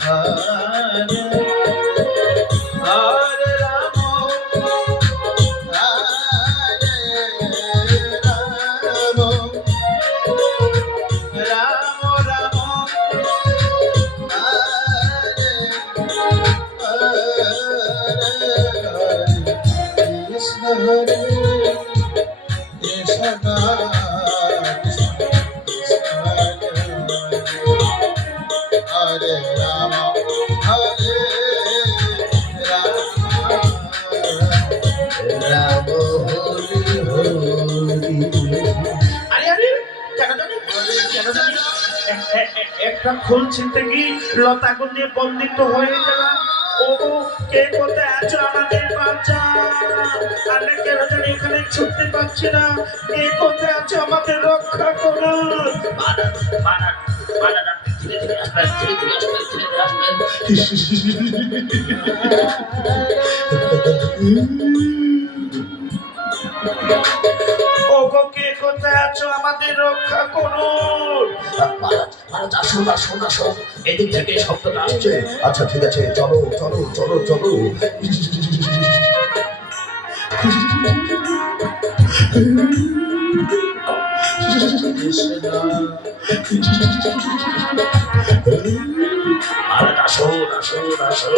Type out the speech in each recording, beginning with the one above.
भार একটা ফুল ছিনতে কি লতা দিয়ে বন্দিত হয়ে গেলাম ও কে কোথায় আছো আমাদের বাচ্চা? আরে কেন এখানে ছুটতে পারছি না। কে কোথায় আছো আমাদের রক্ষা রক্ষা করুন আসুন এদিক থেকে শব্দটা আসছে আচ্ছা ঠিক আছে চলো চলো চলো চলো আসুন আসুন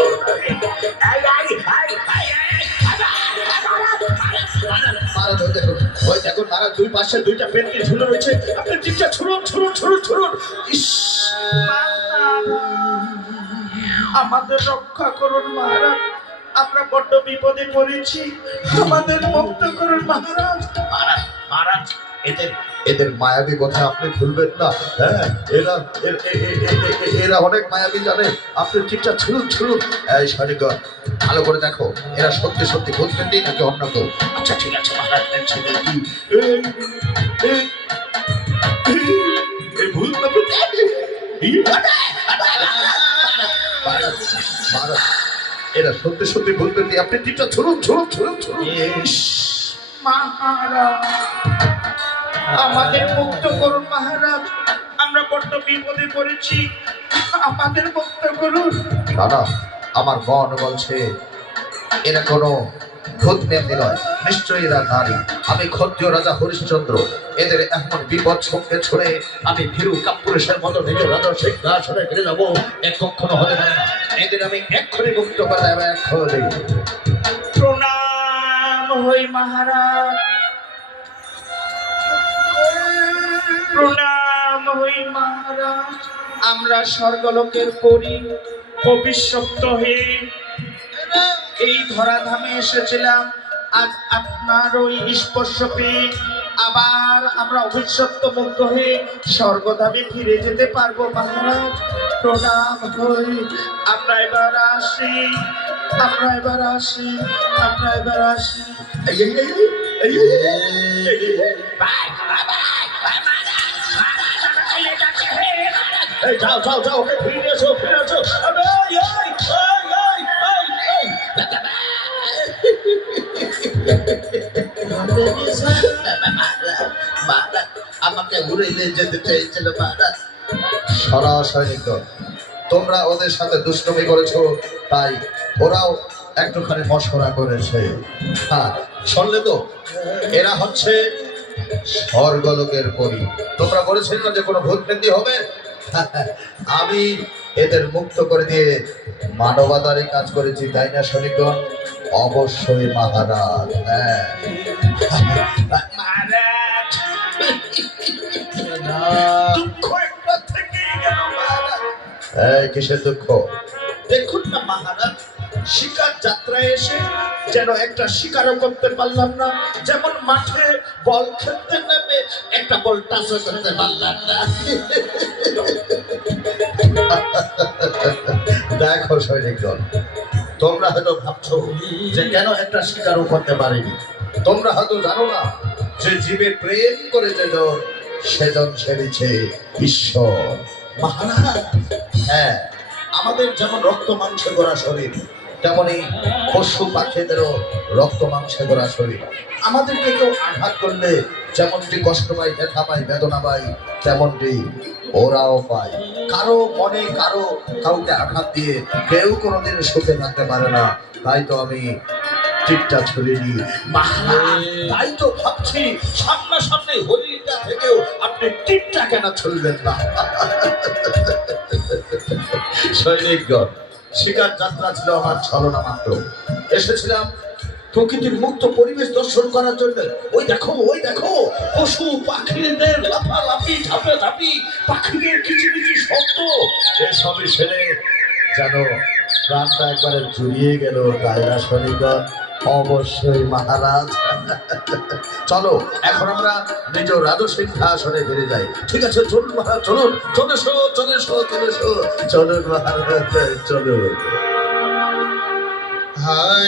ওই দেখুন ওই দেখুন মহারাজ দুই পাশে দুইটা পেনকে ঝুলে রয়েছে। আপনি টিপটা ছুড়ুন ছুড়ুন ছুড়ুন ছুড়ুন। আমাদের রক্ষা করুন মহারাজ। আমরা বড্ড বিপদে পড়েছি। আমাদের মুক্ত করুন মহারাজ। মহারাজ মহারাজ, এদের এদের মায়াবী কথা আপনি ভুলবেন না। হ্যাঁ এরা এরা অনেক মায়াবী জানে। আপনি ঠিকঠাক ছুড়ুন ছুড়ুন। এই সৈনিকগণ ভালো করে দেখো এরা সত্যি সত্যি বুঝবেন দিই নাকি অন্য কেউ আচ্ছা ঠিক আছে এই, ভুল মহারাজ, এরা সত্যি সত্যি বলবেন আপনি টিপটা ছুড়ুন ছুড়ুন ছুড়ুন ছুড়ুন। মহারাজ। আমাদের মুক্ত করুন মহারাজ। আমরা বড্ড বিপদে পড়েছি। আমাদের মুক্ত করুন। না আমার মন বলছে এরা কোনো ভূত নেমনি নয়। নিশ্চয়ই এরা নারী। আমি ক্ষত্রিয় রাজা হরিশ্চন্দ্র। এদের এমন বিপদ সঙ্গে ছড়ে আমি ভীরু কাপুরুষের মতো নিজ রাজা সিংহাসনে ফিরে যাব। এক কখনো হতে পারে না। এদের আমি এক্ষুনি মুক্ত করে দেবো এক্ষুনি। প্রণাম হই মহারাজ। হই আমরা স্বর্গলোকের পরি অভিশপ্ত হয়ে এই ধরাধামে এসেছিলাম আজ আপনার ওই স্পর্শ পেয়ে আবার আমরা অভিশপ্ত মুক্ত হয়ে স্বর্গধামে ফিরে যেতে পারব মহারাজ প্রণাম হই আমরা এবার আসি আমরা এবার আসি আমরা এবার আসি এই, এই, এই, এই, এই, এই, এই, যাও যাও যাও ওকে ফিরে এসো ফিরে এসো। আবে, এই, এই, এই, এই, এই, এই। আমাকে উড়াইলে যেতে চেয়েছিল মহারাজ সরাসরি দল তোমরা ওদের সাথে দুষ্টমি করেছ তাই ওরাও একটুখানি মশকরা করেছে। হ্যাঁ শুনলে তো? এরা হচ্ছে স্বর্গলোকের পরি। তোমরা বলেছিলে না যে কোনো ভূত হবে? আমি এদের মুক্ত করে দিয়ে মানবাধারে কাজ করেছি তাই না শনিগণ? অবশ্যই মহারাজ হ্যাঁ। কিসের দুঃখ? দেখুন না মহারাজ শিকার যাত্রায় এসে যেন একটা শিকারও করতে পারলাম না। যেমন মাঠে বল খেলতে নেমে একটা বল টাচও করতে পারলাম না। দেখো সৈনিক দল তোমরা হয়তো ভাবছ যে কেন একটা শিকারও করতে পারিনি। তোমরা হয়তো জানো না যে জীবে প্রেম করে যেজন সেজন ছেড়েছে ঈশ্বর। মহারাজ! হ্যাঁ আমাদের যেমন রক্ত মাংসে গড়া শরীর তেমনি পশু পাখিদেরও রক্ত মাংসে গড়া শরীর। আমাদেরকে কেউ আঘাত করলে যেমনটি কষ্ট পাই ব্যথা পাই বেদনা পাই তেমনটি ওরাও পায়। কারও মনে, কারও কাউকে আঘাত দিয়ে কেউ কোনোদিন সুখে থাকতে পারে না। তাই তো আমি টিপটা দিই। মহারাজ, তাই তো ভাবছি সামনা সামনাসামনি হরিণটা থেকেও আপনি টিপটা কেন চলবেন না? সৈনিকগণ শিকার যাত্রা ছিল আমার ছলনা মাত্র। এসেছিলাম প্রকৃতির মুক্ত পরিবেশ দর্শন করার জন্য। ওই দেখো ওই দেখো, পশু, পাখিদের লাফালাফি, ঝাঁপাঝাঁপি, পাখিদের কিচিমিচি শব্দ। এসবই সেরে যেন প্রাণটা একবারে জুড়িয়ে গেল তাই সৈনিকগণ অবশ্যই, মহারাজ। চলো, এখন আমরা নিজ রাজসিংহাসনে ফিরে যাই। ঠিক আছে, চলুন, মহারাজ, চলুন। চলে এসো চলে এসো, চলে চলুন, মহারাজ, চলুন। হায়